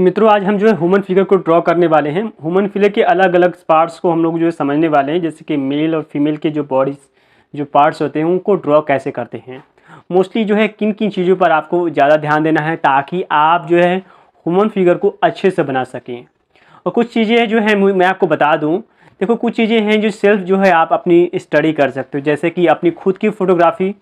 मित्रों, आज हम जो है ह्यूमन फिगर को ड्रॉ करने वाले हैं। ह्यूमन फिगर के अलग अलग पार्ट्स को हम लोग जो है समझने वाले हैं, जैसे कि मेल और फीमेल के जो बॉडीज जो पार्ट्स होते हैं उनको ड्रॉ कैसे करते हैं। मोस्टली जो है किन किन चीज़ों पर आपको ज़्यादा ध्यान देना है ताकि आप जो है ह्यूमन फिगर को अच्छे से बना सकें। और कुछ चीज़ें जो है मैं आपको बता दूं, देखो कुछ चीज़ें हैं जो सेल्फ जो है आप अपनी स्टडी कर सकते हो, जैसे कि अपनी खुद की फ़ोटोग्राफी,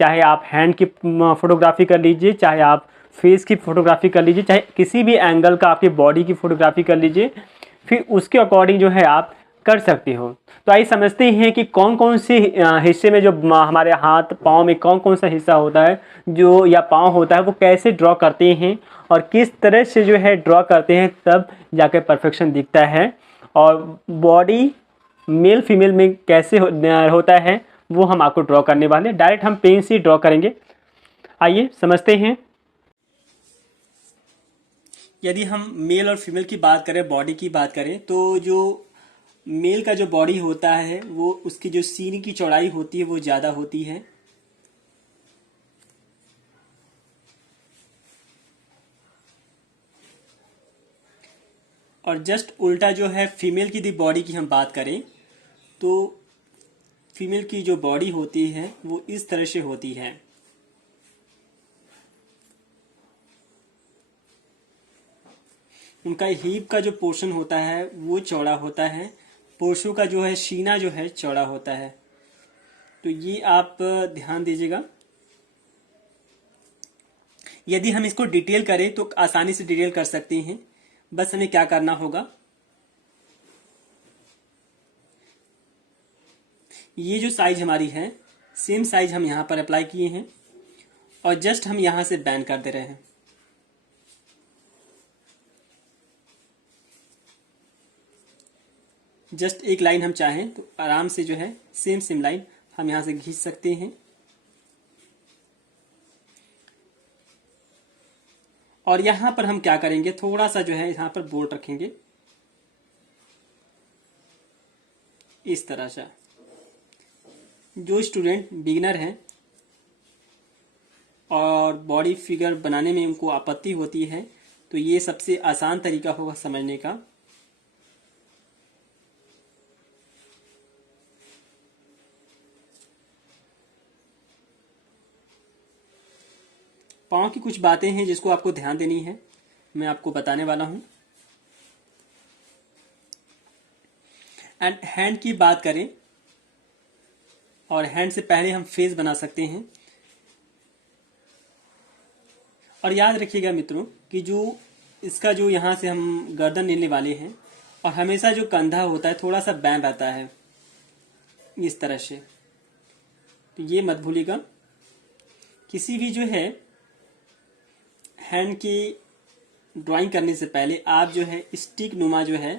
चाहे आप हैंड की फ़ोटोग्राफी कर लीजिए, चाहे आप फेस की फ़ोटोग्राफी कर लीजिए, चाहे किसी भी एंगल का आपकी बॉडी की फ़ोटोग्राफी कर लीजिए, फिर उसके अकॉर्डिंग जो है आप कर सकते हो। तो आइए समझते हैं कि कौन कौन से हिस्से में जो हमारे हाथ पाँव में कौन कौन सा हिस्सा होता है जो या पाँव होता है वो कैसे ड्रॉ करते हैं और किस तरह से जो है ड्रॉ करते हैं, तब जाकर परफेक्शन दिखता है। और बॉडी मेल फीमेल में कैसे होता है वो हम आपको ड्रॉ करने वाले हैं। डायरेक्ट हम पेन से ड्रॉ करेंगे। आइए समझते हैं। यदि हम मेल और फीमेल की बात करें, बॉडी की बात करें, तो जो मेल का जो बॉडी होता है वो उसकी जो सीने की चौड़ाई होती है वो ज़्यादा होती है, और जस्ट उल्टा जो है फीमेल की दी बॉडी की हम बात करें तो फीमेल की जो बॉडी होती है वो इस तरह से होती है। उनका हीप का जो पोर्शन होता है वो चौड़ा होता है, पुरुषों का जो है सीना जो है चौड़ा होता है। तो ये आप ध्यान दीजिएगा। यदि हम इसको डिटेल करें तो आसानी से डिटेल कर सकते हैं। बस हमें क्या करना होगा, ये जो साइज हमारी है सेम साइज हम यहां पर अप्लाई किए हैं और जस्ट हम यहां से बैंड कर दे रहे हैं। जस्ट एक लाइन हम चाहें तो आराम से जो है सेम लाइन हम यहां से खींच सकते हैं। और यहां पर हम क्या करेंगे, थोड़ा सा जो है यहां पर बोल्ट रखेंगे इस तरह से। जो स्टूडेंट बिगिनर हैं और बॉडी फिगर बनाने में उनको आपत्ति होती है तो ये सबसे आसान तरीका होगा समझने का। पाँव की कुछ बातें हैं जिसको आपको ध्यान देनी है, मैं आपको बताने वाला हूं। एंड हैंड की बात करें, और हैंड से पहले हम फेस बना सकते हैं। और याद रखिएगा मित्रों कि जो इसका जो यहाँ से हम गर्दन लेने वाले हैं, और हमेशा जो कंधा होता है थोड़ा सा बैंड आता है इस तरह से, तो ये मत भूलिएगा। किसी भी जो है हैंड की ड्राइंग करने से पहले आप जो है स्टिक नुमा जो है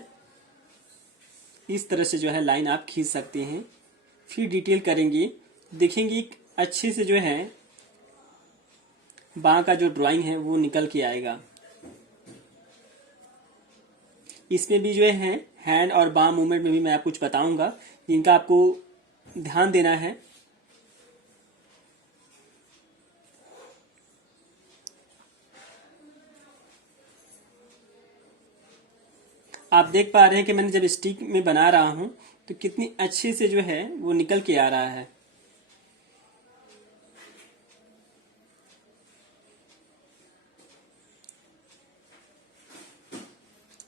इस तरह से जो है लाइन आप खींच सकते हैं। फिर डिटेल करेंगे, देखेंगे अच्छे से जो है बाँ का जो ड्राइंग है वो निकल के आएगा। इसमें भी जो है हैंड और बाँ मूवमेंट में भी मैं आपको कुछ बताऊंगा जिनका आपको ध्यान देना है। आप देख पा रहे हैं कि मैंने जब स्टिक में बना रहा हूं तो कितनी अच्छे से जो है वो निकल के आ रहा है।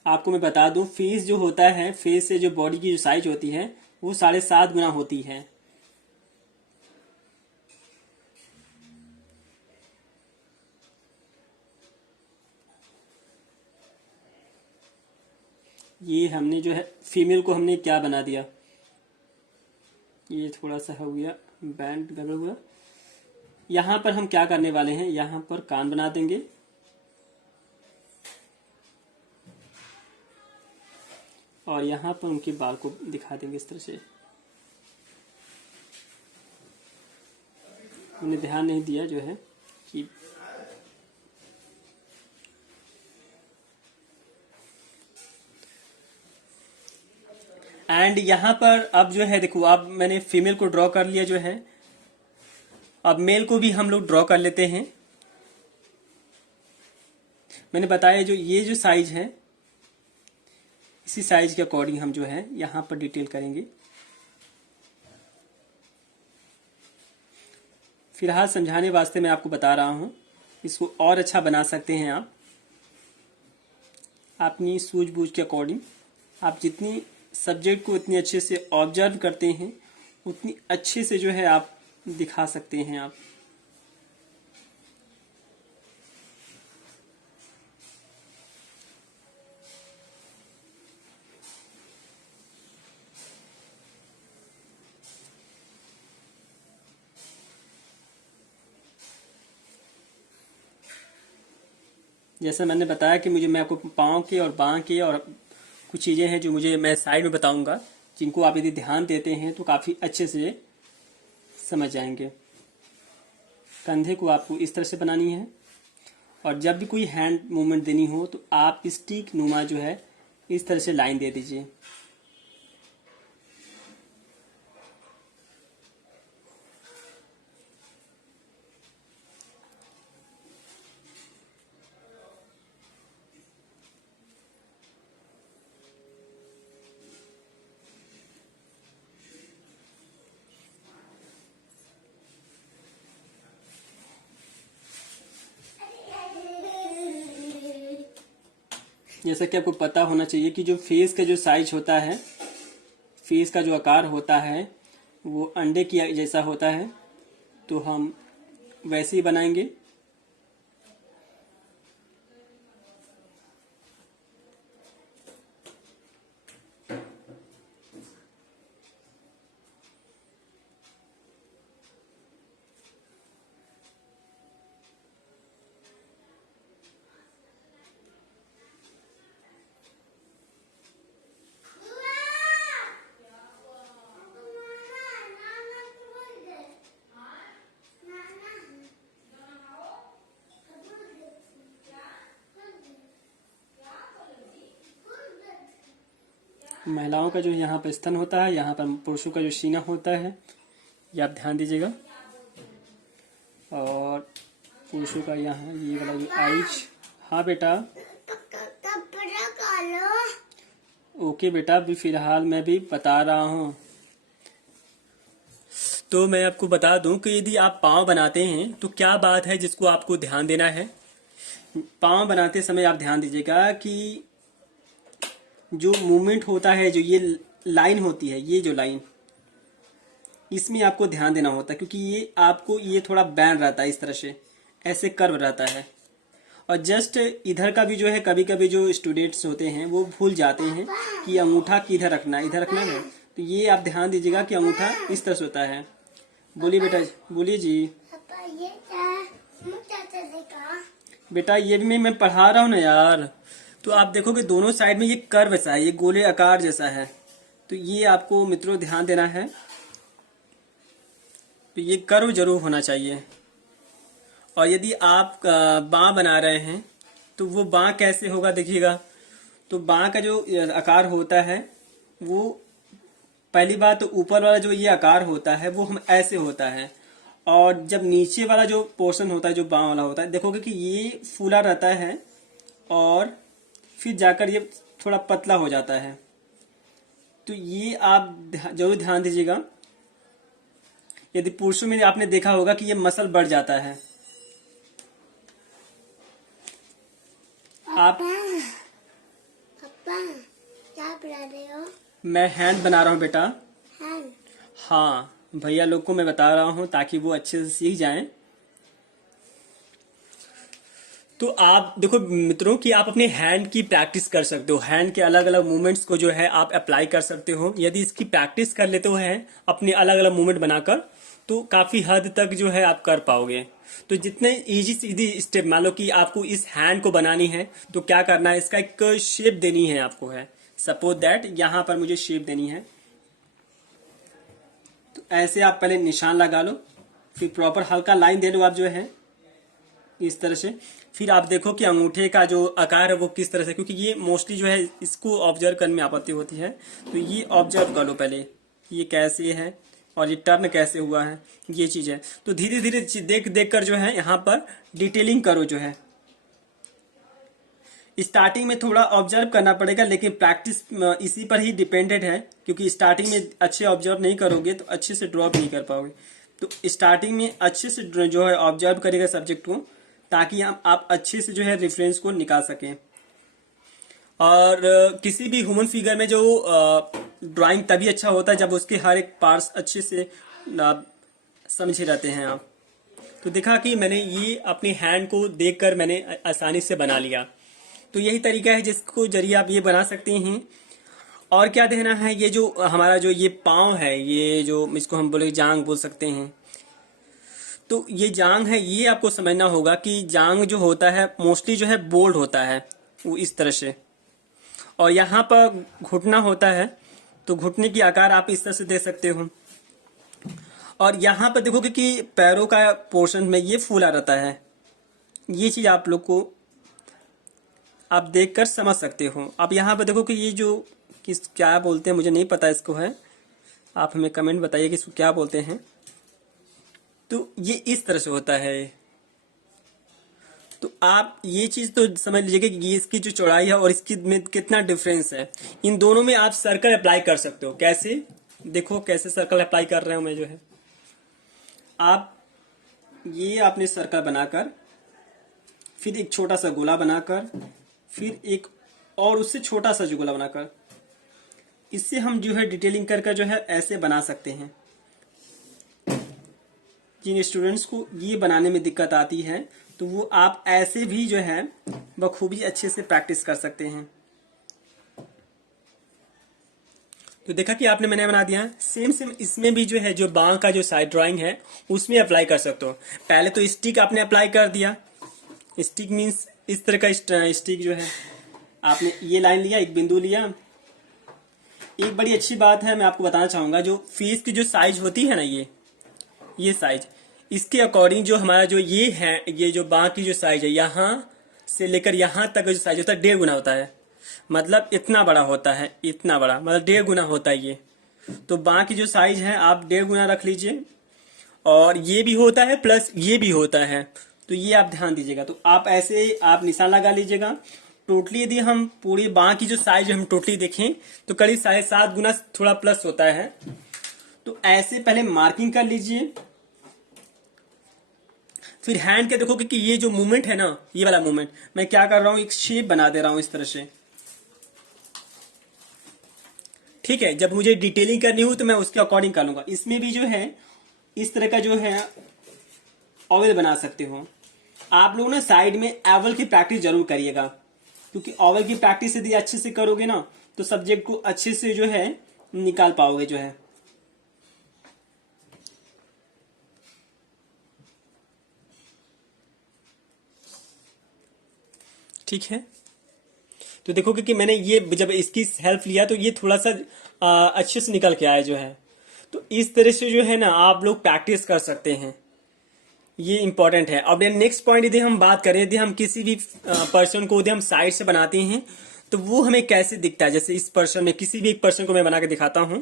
आपको मैं बता दूं, फेस जो होता है, फेस से जो बॉडी की जो साइज होती है वो 7.5 गुना होती है। ये हमने जो है फीमेल को हमने क्या बना दिया, ये थोड़ा सा हो गया बैंड गड़बड़ हुआ। यहां पर हम क्या करने वाले हैं, यहां पर कान बना देंगे और यहां पर उनके बाल को दिखा देंगे इस तरह से। उन्हें ध्यान नहीं दिया जो है कि एंड यहां पर अब जो है देखो, अब मैंने फीमेल को ड्रॉ कर लिया जो है, अब मेल को भी हम लोग ड्रॉ कर लेते हैं। मैंने बताया जो ये जो साइज है, इसी साइज के अकॉर्डिंग हम जो है यहाँ पर डिटेल करेंगे। फिलहाल समझाने वास्ते मैं आपको बता रहा हूँ, इसको और अच्छा बना सकते हैं आप अपनी सूझबूझ के अकॉर्डिंग। आप जितनी सब्जेक्ट को इतनी अच्छे से ऑब्जर्व करते हैं उतनी अच्छे से जो है आप दिखा सकते हैं आप। जैसे मैंने बताया कि मैं आपको पाँव के और बाँह के और कुछ चीज़ें हैं जो मैं साइड में बताऊंगा, जिनको आप यदि ध्यान देते हैं तो काफ़ी अच्छे से समझ जाएंगे। कंधे को आपको इस तरह से बनानी है, और जब भी कोई हैंड मूवमेंट देनी हो तो आप स्टिक नुमा जो है इस तरह से लाइन दे दीजिए। जैसा कि आपको पता होना चाहिए कि जो फेस का जो साइज होता है, फेस का जो आकार होता है वो अंडे की जैसा होता है, तो हम वैसे ही बनाएंगे। महिलाओं का जो यहाँ पर स्तन होता है, यहाँ पर पुरुषों का जो सीना होता है, ये आप ध्यान दीजिएगा। और पुरुषों का यहाँ ये वाला जो आइज। हाँ बेटा, ओके बेटा, अभी फिलहाल मैं भी बता रहा हूँ। तो मैं आपको बता दूं कि यदि आप पाँव बनाते हैं तो क्या बात है जिसको आपको ध्यान देना है। पाँव बनाते समय आप ध्यान दीजिएगा कि जो मूवमेंट होता है, जो ये लाइन होती है, ये जो लाइन, इसमें आपको ध्यान देना होता है, क्योंकि ये आपको ये थोड़ा बैंड रहता है, इस तरह से ऐसे कर्व रहता है। और जस्ट इधर का भी जो है, कभी कभी जो स्टूडेंट्स होते हैं वो भूल जाते हैं कि अंगूठा किधर रखना है, इधर रखना है। तो ये आप ध्यान दीजिएगा कि अंगूठा इस तरह से होता है। बोलिए बेटा, बोलिए जी। बेटा ये भी मैं पढ़ा रहा हूँ ना यार। तो आप देखोगे दोनों साइड में ये कर्व सा है, ये गोले आकार जैसा है, तो ये आपको मित्रों ध्यान देना है। तो ये कर्व जरूर होना चाहिए। और यदि आप बाँ बना रहे हैं तो वो बाँ कैसे होगा देखिएगा। तो बाँ का जो आकार होता है वो, पहली बात तो ऊपर वाला जो ये आकार होता है वो हम ऐसे होता है, और जब नीचे वाला जो पोर्शन होता है जो बाँ वाला होता है, देखोगे कि ये फूला रहता है और फिर जाकर ये थोड़ा पतला हो जाता है। तो ये आप जरूर ध्यान दीजिएगा। यदि पुरुषों में आपने देखा होगा कि ये मसल बढ़ जाता है। आप क्या बना रहे हो? मैं हैंड बना रहा हूँ बेटा। हैंड? हाँ, भैया लोग को मैं बता रहा हूँ ताकि वो अच्छे से सीख जाएं। तो आप देखो मित्रों कि आप अपने हैंड की प्रैक्टिस कर सकते हो, हैंड के अलग अलग मूवमेंट्स को जो है आप अप्लाई कर सकते हो। यदि इसकी प्रैक्टिस कर लेते हो हैं अपने अलग अलग मूवमेंट बनाकर, तो काफ़ी हद तक जो है आप कर पाओगे। तो जितने इजी सीधी स्टेप, मान लो कि आपको इस हैंड को बनानी है तो क्या करना है, इसका एक शेप देनी है आपको है। सपोज दैट यहाँ पर मुझे शेप देनी है, तो ऐसे आप पहले निशान लगा लो, फिर प्रॉपर हल्का लाइन दे लो आप जो है इस तरह से। फिर आप देखो कि अंगूठे का जो आकार है वो किस तरह से, क्योंकि ये मोस्टली जो है इसको ऑब्जर्व करने में आपत्ति होती है, तो ये ऑब्जर्व कर लो पहले, ये कैसे है और ये टर्न कैसे हुआ है, ये चीज़ है। तो धीरे धीरे देख देख कर जो है यहाँ पर डिटेलिंग करो जो है। स्टार्टिंग में थोड़ा ऑब्जर्व करना पड़ेगा, लेकिन प्रैक्टिस इसी पर ही डिपेंडेंट है, क्योंकि स्टार्टिंग में अच्छे ऑब्जर्व नहीं करोगे तो अच्छे से ड्रॉ भी नहीं कर पाओगे। तो स्टार्टिंग में अच्छे से जो है ऑब्जर्व करेगा सब्जेक्ट को, ताकि आप अच्छे से जो है रेफरेंस को निकाल सकें। और किसी भी ह्यूमन फिगर में जो ड्राइंग तभी अच्छा होता है जब उसके हर एक पार्ट्स अच्छे से समझे रहते हैं आप। तो देखा कि मैंने ये अपने हैंड को देखकर मैंने आसानी से बना लिया। तो यही तरीका है जिसको जरिए आप ये बना सकते हैं। और क्या देना है, ये जो हमारा जो ये पाँव है, ये जो इसको हम बोले जांग बोल सकते हैं, तो ये जांग है, ये आपको समझना होगा कि जांग जो होता है मोस्टली जो है बोल्ड होता है वो इस तरह से, और यहाँ पर घुटना होता है, तो घुटने की आकार आप इस तरह से दे सकते हो। और यहाँ पर देखोगे कि पैरों का पोर्शन में ये फूला रहता है। ये चीज़ आप लोग को आप देखकर समझ सकते हो। आप यहाँ पर देखो कि ये जो क्या बोलते हैं, मुझे नहीं पता इसको है, आप हमें कमेंट बताइए कि इसको क्या बोलते हैं। तो ये इस तरह से होता है। तो आप ये चीज़ तो समझ लीजिएगा कि ये इसकी जो चौड़ाई है और इसकी में कितना डिफरेंस है। इन दोनों में आप सर्कल अप्लाई कर सकते हो। कैसे, देखो कैसे सर्कल अप्लाई कर रहा हूं मैं जो है। आप ये आपने सर्कल बनाकर, फिर एक छोटा सा गोला बनाकर, फिर एक और उससे छोटा सा जो गोला बनाकर, इससे हम जो है डिटेलिंग कर जो है ऐसे बना सकते हैं। जिन स्टूडेंट्स को ये बनाने में दिक्कत आती है तो वो आप ऐसे भी जो है बखूबी अच्छे से प्रैक्टिस कर सकते हैं। तो देखा कि आपने मैंने बना दिया। सेम इसमें भी जो है जो बांह का जो साइड ड्राइंग है उसमें अप्लाई कर सकते हो। पहले तो स्टिक आपने अप्लाई कर दिया। स्टिक मीन्स इस तरह का स्टिक जो है आपने ये लाइन लिया, एक बिंदु लिया। एक बड़ी अच्छी बात है, मैं आपको बताना चाहूंगा, जो फेस की जो साइज होती है ना, ये साइज, इसके अकॉर्डिंग जो हमारा जो ये है, ये जो बांह की जो साइज है, यहाँ से लेकर यहाँ तक जो साइज होता है 1.5 गुना होता है। मतलब इतना बड़ा होता है, इतना बड़ा, मतलब 1.5 गुना होता है ये। तो बांह की जो साइज है आप 1.5 गुना रख लीजिए। और ये भी होता है प्लस ये भी होता है, तो ये आप ध्यान दीजिएगा। तो आप ऐसे आप निशान लगा लीजिएगा। टोटली यदि हम पूरी बांह की जो साइज हम टोटली देखें तो करीब 7.5 गुना थोड़ा प्लस होता है। तो ऐसे पहले मार्किंग कर लीजिए। फिर हैंड के देखोगे कि ये जो मूवमेंट है ना, ये वाला मूवमेंट मैं क्या कर रहा हूं, एक शेप बना दे रहा हूं इस तरह से। ठीक है, जब मुझे डिटेलिंग करनी हो तो मैं उसके अकॉर्डिंग कर लूंगा। इसमें भी जो है इस तरह का जो है ओवल बना सकते हो। आप लोग ना साइड में ओवल की प्रैक्टिस जरूर करिएगा, क्योंकि ओवल की प्रैक्टिस यदि अच्छे से करोगे ना तो सब्जेक्ट को अच्छे से जो है निकाल पाओगे जो है। ठीक है, तो देखोगे कि मैंने ये जब इसकी हेल्प लिया तो ये थोड़ा सा अच्छे से निकल के आया जो है। तो इस तरह से जो है ना आप लोग प्रैक्टिस कर सकते हैं, ये इंपॉर्टेंट है। अब नेक्स्ट पॉइंट यदि हम बात करें, यदि हम किसी भी पर्सन को यदि हम साइड से बनाते हैं तो वो हमें कैसे दिखता है। जैसे इस पर्सन में, किसी भी एक पर्सन को मैं बना के दिखाता हूं,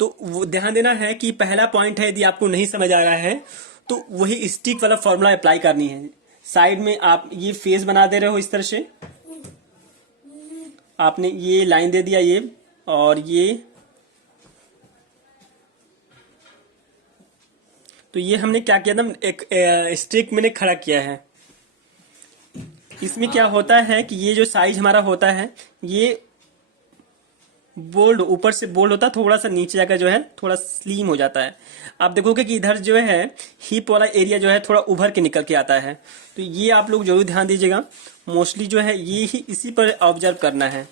तो वो ध्यान देना है कि पहला पॉइंट है, यदि आपको नहीं समझ आ रहा है तो वही स्टिक वाला फॉर्मूला अप्लाई करनी है। साइड में आप ये फेस बना दे रहे हो इस तरह से, आपने ये लाइन दे दिया ये, और ये, तो ये हमने क्या किया था, एक स्टिक मैंने खड़ा किया है। इसमें क्या होता है कि ये जो साइज हमारा होता है ये बोल्ड, ऊपर से बोल्ड होता है, थोड़ा सा नीचे जाकर जो है थोड़ा स्लिम हो जाता है। आप देखोगे कि इधर जो है हिप वाला एरिया जो है थोड़ा उभर के निकल के आता है। तो ये आप लोग जरूर ध्यान दीजिएगा। मोस्टली जो है ये ही इसी पर ऑब्जर्व करना है।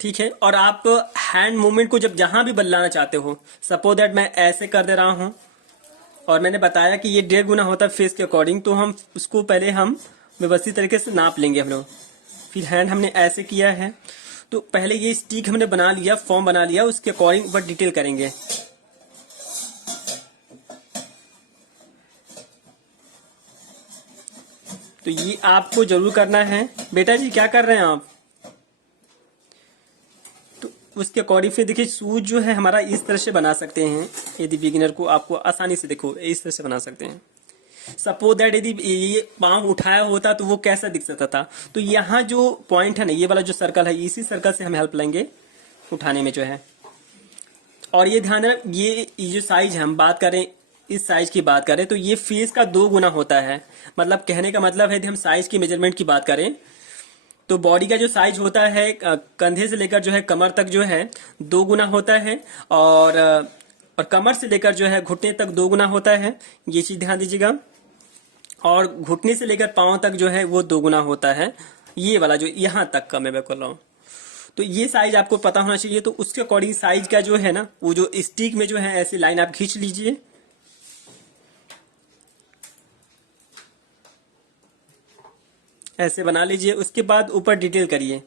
ठीक है, और आप हैंड मूवमेंट को जब जहां भी बदलाना चाहते हो, सपोज दैट मैं ऐसे कर दे रहा हूं और मैंने बताया कि ये 1.5 गुना होता है फेस के अकॉर्डिंग, तो हम उसको पहले हम व्यवस्थित तरीके से नाप लेंगे हम लोग। फिर हैंड हमने ऐसे किया है, तो पहले ये स्टिक हमने बना लिया, फॉर्म बना लिया, उसके अकॉर्डिंग बट डिटेल करेंगे। तो ये आपको जरूर करना है। बेटा जी क्या कर रहे हैं आप? तो उसके अकॉर्डिंग फिर देखिए शूज जो है हमारा इस तरह से बना सकते हैं, यदि बिगिनर को आपको आसानी से देखो इस तरह से बना सकते हैं। सपोज दैट यदि ये पाँव उठाया होता तो वो कैसा दिख सकता था। तो यहाँ जो पॉइंट है ना, ये वाला जो सर्कल है, इसी सर्कल से हम हेल्प लेंगे उठाने में जो है। और ये ध्यान रख, ये जो साइज है हम बात करें, इस साइज की बात करें तो ये फेस का 2 गुना होता है। मतलब कहने का मतलब है यदि हम साइज की मेजरमेंट की बात करें तो बॉडी का जो साइज होता है कंधे से लेकर जो है कमर तक जो है 2 गुना होता है, और कमर से लेकर जो है घुटने तक 2 गुना होता है। ये चीज ध्यान दीजिएगा। और घुटने से लेकर पांव तक जो है वो 2 गुना होता है। ये वाला जो यहाँ तक का मैं बोल रहा हूँ, तो ये साइज आपको पता होना चाहिए। तो उसके अकॉर्डिंग साइज का जो है ना, वो जो स्टिक में जो है ऐसी लाइन आप खींच लीजिए। ऐसे बना लीजिए। उसके बाद ऊपर डिटेल करिए।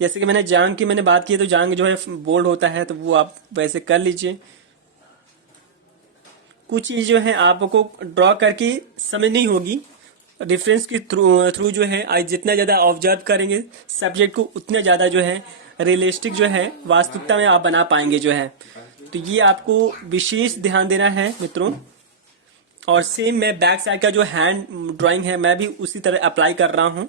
जैसे कि मैंने जांग की बात की, तो जांग जो है बोल्ड होता है, तो वो आप वैसे कर लीजिए। कुछ चीज जो है आपको ड्रॉ करके समझनी होगी। रेफरेंस के थ्रू जो है आज जितना ज़्यादा ऑब्जर्व करेंगे सब्जेक्ट को, उतना ज़्यादा जो है रियलिस्टिक जो है वास्तविकता में आप बना पाएंगे जो है। तो ये आपको विशेष ध्यान देना है मित्रों। और सेम मैं बैक साइड का जो हैंड ड्राइंग है मैं भी उसी तरह अप्लाई कर रहा हूं।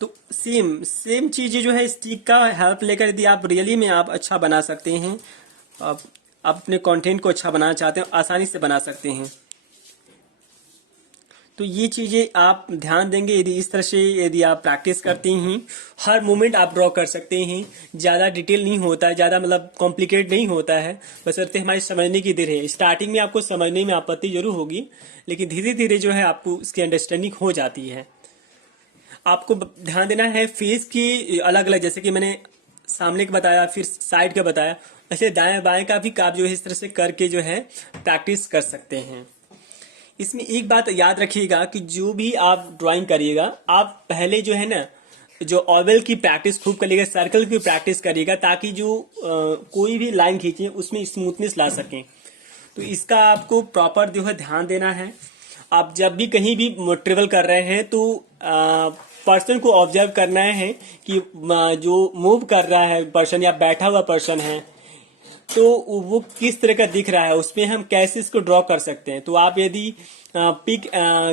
तो सेम सेम चीजें जो है स्टिक का हेल्प लेकर यदि आप रियली में आप अच्छा बना सकते हैं, आप अपने कंटेंट को अच्छा बनाना चाहते हैं, आसानी से बना सकते हैं। तो ये चीजें आप ध्यान देंगे। यदि इस तरह से यदि आप प्रैक्टिस करते हैं, हर मोमेंट आप ड्रॉ कर सकते हैं। ज़्यादा डिटेल नहीं होता है, ज़्यादा मतलब कॉम्प्लिकेट नहीं होता है, बशर्ते हमारी समझने की देर है। स्टार्टिंग में आपको समझने में आपत्ति जरूर होगी, लेकिन धीरे धीरे जो है आपको इसकी अंडरस्टैंडिंग हो जाती है। आपको ध्यान देना है फेस की अलग अलग, जैसे कि मैंने सामने का बताया, फिर साइड का बताया, ऐसे दाएं बाएं का भी आप जो है इस तरह से करके जो है प्रैक्टिस कर सकते हैं। इसमें एक बात याद रखिएगा कि जो भी आप ड्राइंग करिएगा, आप पहले जो है ना, जो ओवल की प्रैक्टिस खूब करिएगा, सर्कल की प्रैक्टिस करिएगा, ताकि जो कोई भी लाइन खींचे उसमें स्मूथनेस ला सकें। तो इसका आपको प्रॉपर जो है ध्यान देना है। आप जब भी कहीं भी ट्रेवल कर रहे हैं तो पर्सन को ऑब्जर्व करना है कि जो मूव कर रहा है पर्सन या बैठा हुआ पर्सन है तो वो किस तरह का दिख रहा है, उसमें हम कैसे इसको ड्रॉ कर सकते हैं। तो आप यदि पिक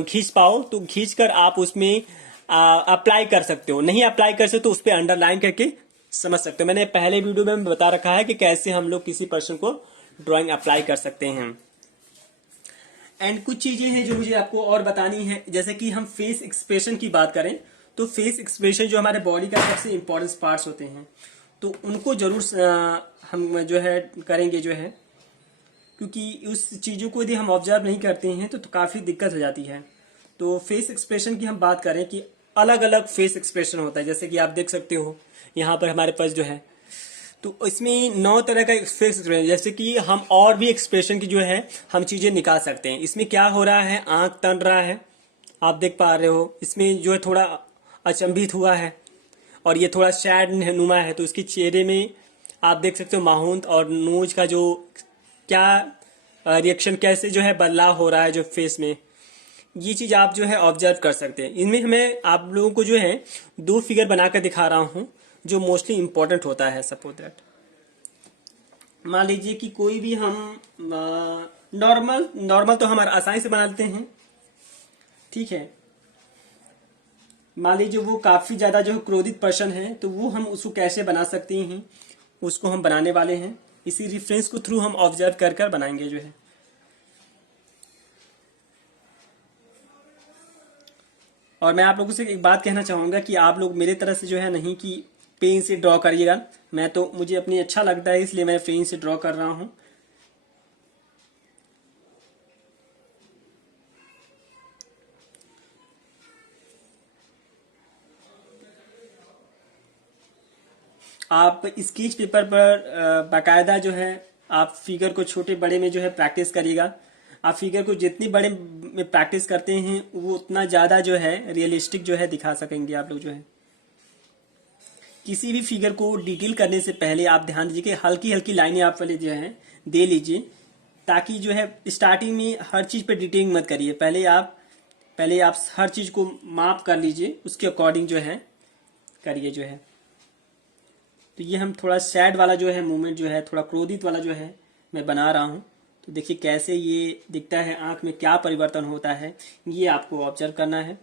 खींच पाओ तो खींच कर आप उसमें अप्लाई कर सकते हो, नहीं अप्लाई कर सकते तो उस पर अंडरलाइन करके समझ सकते हो। मैंने पहले वीडियो में बता रखा है कि कैसे हम लोग किसी पर्सन को ड्राइंग अप्लाई कर सकते हैं। एंड कुछ चीजें हैं जो मुझे आपको और बतानी है। जैसे कि हम फेस एक्सप्रेशन की बात करें तो फेस एक्सप्रेशन जो हमारे बॉडी का सबसे इंपॉर्टेंट पार्ट्स होते हैं, तो उनको जरूर हम जो है करेंगे जो है, क्योंकि उस चीज़ों को यदि हम ऑब्जर्व नहीं करते हैं तो काफ़ी दिक्कत हो जाती है। तो फेस एक्सप्रेशन की हम बात करें कि अलग अलग फेस एक्सप्रेशन होता है। जैसे कि आप देख सकते हो यहाँ पर हमारे पास जो है, तो इसमें 9 तरह का फेस एक्सप्रेशन, जैसे कि हम और भी एक्सप्रेशन की जो है हम चीज़ें निकाल सकते हैं। इसमें क्या हो रहा है, आंख तन रहा है, आप देख पा रहे हो। इसमें जो है थोड़ा अचंभित हुआ है और ये थोड़ा सैड नुमा है, तो इसके चेहरे में आप देख सकते हो माहौल और नोज का जो क्या रिएक्शन, कैसे जो है बदलाव हो रहा है जो फेस में, ये चीज़ आप जो है ऑब्जर्व कर सकते हैं। इनमें हमें आप लोगों को जो है 2 फिगर बनाकर दिखा रहा हूँ जो मोस्टली इंपॉर्टेंट होता है। सपोज दैट मान लीजिए कि कोई भी हम नॉर्मल तो हमारा आसानी से बना लेते हैं, ठीक है। मान लीजिए वो काफ़ी ज़्यादा जो क्रोधित पर्सन है, तो वो हम उसको कैसे बना सकते हैं, उसको हम बनाने वाले हैं। इसी रेफरेंस को थ्रू हम ऑब्जर्व कर कर बनाएंगे जो है। और मैं आप लोगों से एक बात कहना चाहूँगा कि आप लोग मेरे तरह से जो है नहीं कि पेन से ड्रॉ करिएगा। मैं तो मुझे अपनी अच्छा लगता है इसलिए मैं पेन से ड्रॉ कर रहा हूँ। आप स्केच पेपर पर बाकायदा जो है आप फिगर को छोटे बड़े में जो है प्रैक्टिस करिएगा। आप फिगर को जितनी बड़े में प्रैक्टिस करते हैं वो उतना ज़्यादा जो है रियलिस्टिक जो है दिखा सकेंगे आप लोग जो है। किसी भी फिगर को डिटेल करने से पहले आप ध्यान दीजिए कि हल्की हल्की लाइनें आप वाले जो है दे लीजिए, ताकि जो है स्टार्टिंग में हर चीज़ पर डिटेलिंग मत करिए। पहले आप हर चीज़ को माप कर लीजिए, उसके अकॉर्डिंग जो है करिए जो है। तो ये हम थोड़ा सैड वाला जो है मूवमेंट जो है, थोड़ा क्रोधित वाला जो है मैं बना रहा हूँ। तो देखिए कैसे ये दिखता है, आँख में क्या परिवर्तन होता है, ये आपको ऑब्जर्व करना है।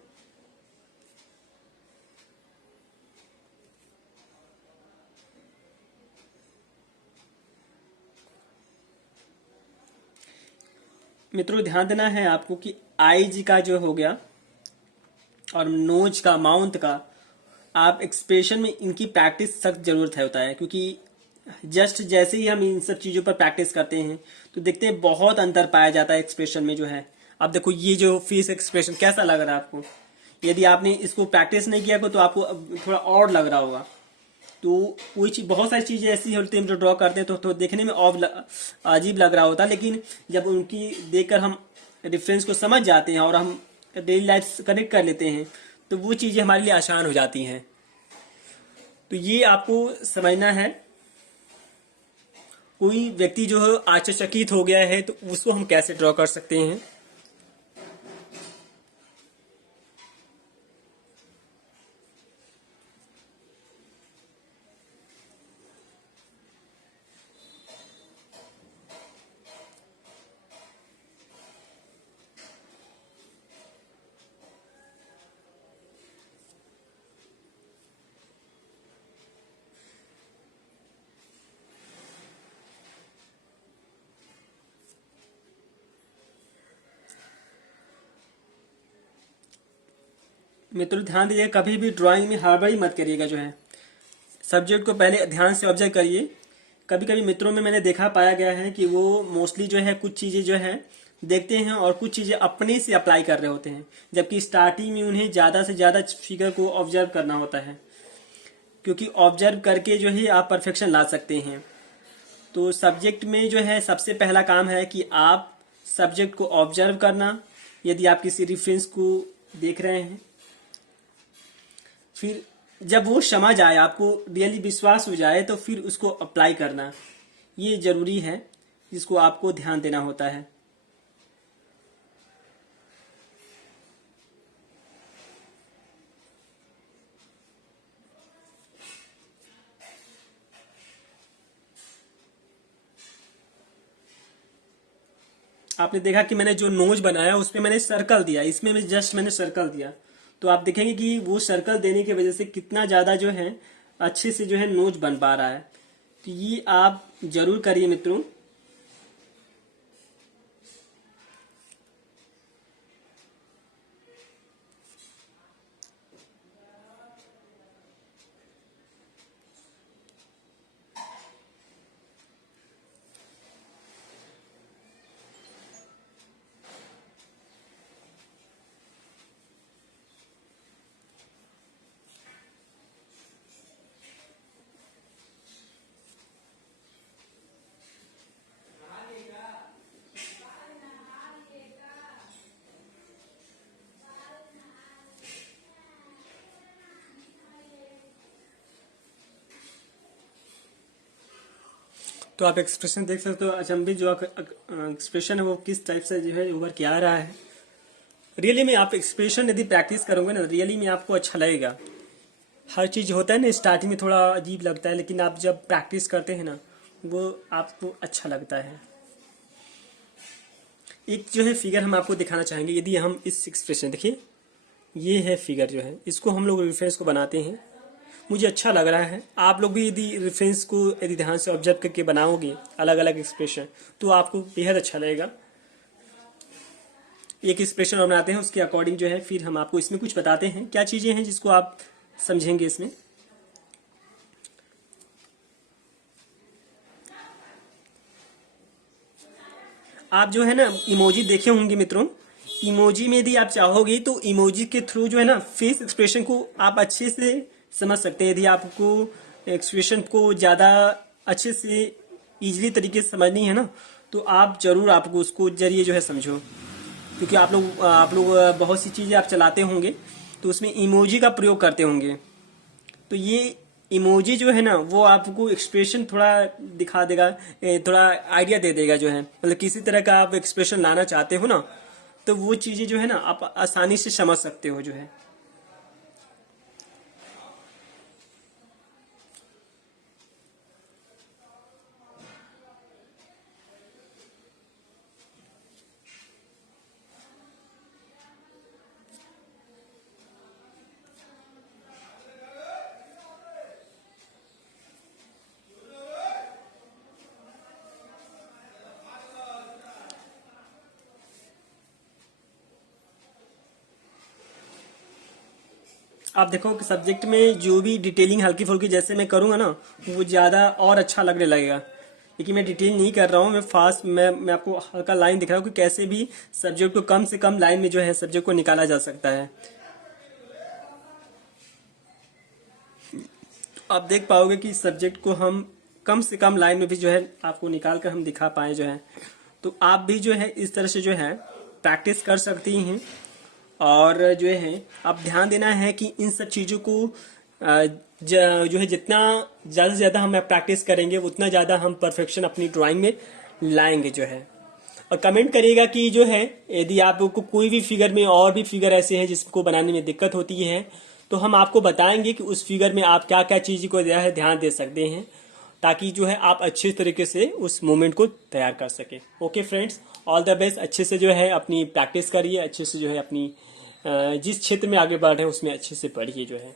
मित्रों ध्यान देना है आपको कि आईज का जो हो गया और नोज का, माउंट का, आप एक्सप्रेशन में इनकी प्रैक्टिस सख्त जरूरत है होता है, क्योंकि जस्ट जैसे ही हम इन सब चीज़ों पर प्रैक्टिस करते हैं तो देखते हैं बहुत अंतर पाया जाता है एक्सप्रेशन में जो है। अब देखो ये जो फेस एक्सप्रेशन कैसा लग रहा है आपको, यदि आपने इसको प्रैक्टिस नहीं किया तो आपको थोड़ा और लग रहा होगा। तो कोई चीज, बहुत सारी चीज़ें ऐसी होती हैं जो ड्रॉ करते हैं तो देखने में अजीब लग रहा होता है, लेकिन जब उनकी देखकर हम डिफरेंस को समझ जाते हैं और हम डेली लाइफ से कनेक्ट कर लेते हैं तो वो चीज़ें हमारे लिए आसान हो जाती हैं। तो ये आपको समझना है। कोई व्यक्ति जो है आश्चर्यचकित हो गया है तो उसको हम कैसे ड्रॉ कर सकते हैं। मित्रों ध्यान दीजिए, कभी भी ड्राइंग में हड़बड़ी मत करिएगा जो है। सब्जेक्ट को पहले ध्यान से ऑब्जर्व करिए। कभी कभी मित्रों में मैंने देखा पाया गया है कि वो मोस्टली जो है कुछ चीज़ें जो है देखते हैं और कुछ चीज़ें अपने से अप्लाई कर रहे होते हैं, जबकि स्टार्टिंग में उन्हें ज़्यादा से ज़्यादा फिगर को ऑब्जर्व करना होता है, क्योंकि ऑब्जर्व करके जो है आप परफेक्शन ला सकते हैं। तो सब्जेक्ट में जो है सबसे पहला काम है कि आप सब्जेक्ट को ऑब्जर्व करना, यदि आप किसी रेफरेंस को देख रहे हैं। फिर जब वो समझ आए, आपको रियली विश्वास हो जाए, तो फिर उसको अप्लाई करना, ये जरूरी है, जिसको आपको ध्यान देना होता है। आपने देखा कि मैंने जो नोज बनाया उसमें मैंने सर्कल दिया, इसमें मैं जस्ट मैंने सर्कल दिया, तो आप देखेंगे कि वो सर्कल देने की वजह से कितना ज़्यादा जो है अच्छे से जो है नोज बन पा रहा है। तो ये आप जरूर करिए मित्रों। तो आप एक्सप्रेशन देख सकते हो, अचंभित जो एक्सप्रेशन है वो किस टाइप से जो है उभर के आ रहा है। रियली में आप एक्सप्रेशन यदि प्रैक्टिस करोगे ना, रियली में आपको अच्छा लगेगा। हर चीज़ होता है ना, स्टार्टिंग में थोड़ा अजीब लगता है, लेकिन आप जब प्रैक्टिस करते हैं ना वो आपको अच्छा लगता है। एक जो है फिगर हम आपको दिखाना चाहेंगे। यदि हम इस एक्सप्रेशन देखिए, ये है फिगर जो है, इसको हम लोग रेफरेंस को बनाते हैं। मुझे अच्छा लग रहा है। आप लोग भी यदि रेफरेंस को यदि ध्यान से ऑब्जर्व करके बनाओगे अलग अलग एक्सप्रेशन, तो आपको बेहद अच्छा लगेगा। एक एक्सप्रेशन और बनाते हैं, उसके अकॉर्डिंग जो है फिर हम आपको इसमें कुछ बताते हैं क्या चीज़ें हैं जिसको आप समझेंगे इसमें। आप जो है ना इमोजी देखे होंगे मित्रों। इमोजी में यदि आप चाहोगे तो इमोजी के थ्रू जो है ना फेस एक्सप्रेशन को आप अच्छे से समझ सकते हैं। यदि आपको एक्सप्रेशन को ज़्यादा अच्छे से इजीली तरीके से समझनी है ना, तो आप जरूर आपको उसको जरिए जो है समझो, क्योंकि आप लोग बहुत सी चीज़ें आप चलाते होंगे तो उसमें इमोजी का प्रयोग करते होंगे। तो ये इमोजी जो है ना वो आपको एक्सप्रेशन थोड़ा दिखा देगा, थोड़ा आइडिया दे देगा जो है, मतलब किसी तरह का आप एक्सप्रेशन लाना चाहते हो ना, तो वो चीज़ें जो है ना आप आसानी से समझ सकते हो जो है। आप देखो कि सब्जेक्ट में जो भी डिटेलिंग हल्की फुल्की जैसे मैं करूँगा ना, वो ज़्यादा और अच्छा लगने लगेगा। लेकिन मैं डिटेल नहीं कर रहा हूँ, मैं फास्ट मैं आपको हल्का लाइन दिख रहा हूँ कि कैसे भी सब्जेक्ट को कम से कम लाइन में जो है सब्जेक्ट को निकाला जा सकता है। आप देख पाओगे कि सब्जेक्ट को हम कम से कम लाइन में भी जो है आपको निकाल कर हम दिखा पाए जो है। तो आप भी जो है इस तरह से जो है प्रैक्टिस कर सकती हैं। और जो है आप ध्यान देना है कि इन सब चीज़ों को जो है जितना ज़्यादा से ज़्यादा हम प्रैक्टिस करेंगे उतना ज़्यादा हम परफेक्शन अपनी ड्राइंग में लाएंगे जो है। और कमेंट करिएगा कि जो है यदि आपको कोई भी फिगर में और भी फिगर ऐसे हैं जिसको बनाने में दिक्कत होती है, तो हम आपको बताएंगे कि उस फिगर में आप क्या क्या चीज़ को ध्यान दे सकते हैं, ताकि जो है आप अच्छे तरीके से उस मोमेंट को तैयार कर सकें। Okay friends, all the best. अच्छे से जो है अपनी प्रैक्टिस करिए, अच्छे से जो है अपनी जिस क्षेत्र में आगे बढ़ रहे हैं उसमें अच्छे से पढ़िए जो है।